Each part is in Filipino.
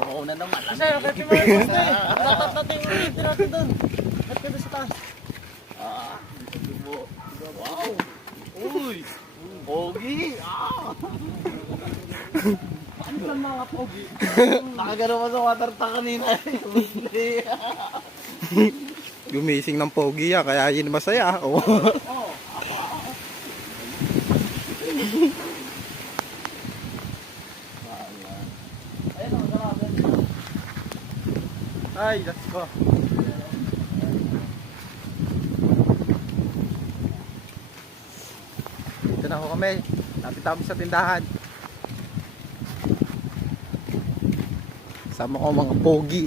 Oo na naman. Kasi nakit mo yung poste. Natat natin yung ulitin natin doon. At ka doon sa taas. Wow! Uy! Pogi! Ano ba mga pogi? Nakagano mo sa water tank kanina. Gumising ng pogi yan, kaya yun masaya. Oh. Ayun o, grabe. Ay, let's go. Dito na ako kami. Lapit kami sa tindahan. Sama ko mga pogi.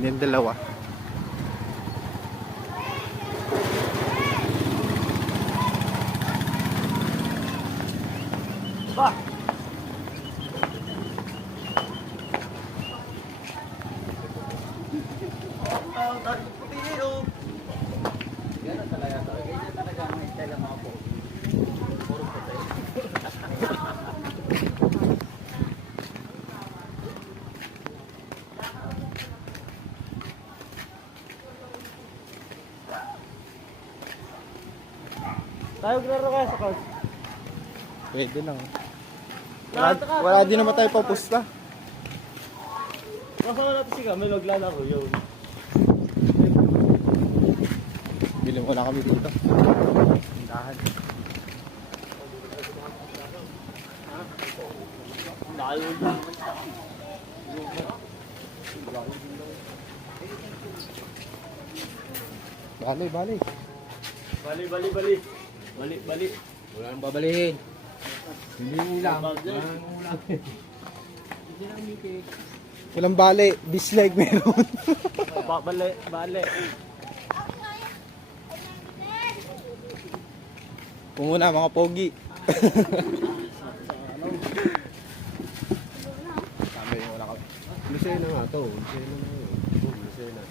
Yun yung dalawa. Ba? Dahil puti niyo. Ganun talaga to. Ganyan talaga ang style ng mga po. Puro puti. Tayo glaro kaya sa court. Pwede lang. Lahat ka, Wala din naman tayo papusta. Kasama natin si Camille, maglalaro yun. Bilhin ko na kami dito. Tindahan. Dahil lang. Bali, bali. Bali. Bali. Wala nang babalihin. Hindi ulam. Walang bali. Dislike meron. Bali. Kung muna mga pogi. Tama yung wala kami. Lisay na nga to. Lisay na nga. Lisay na.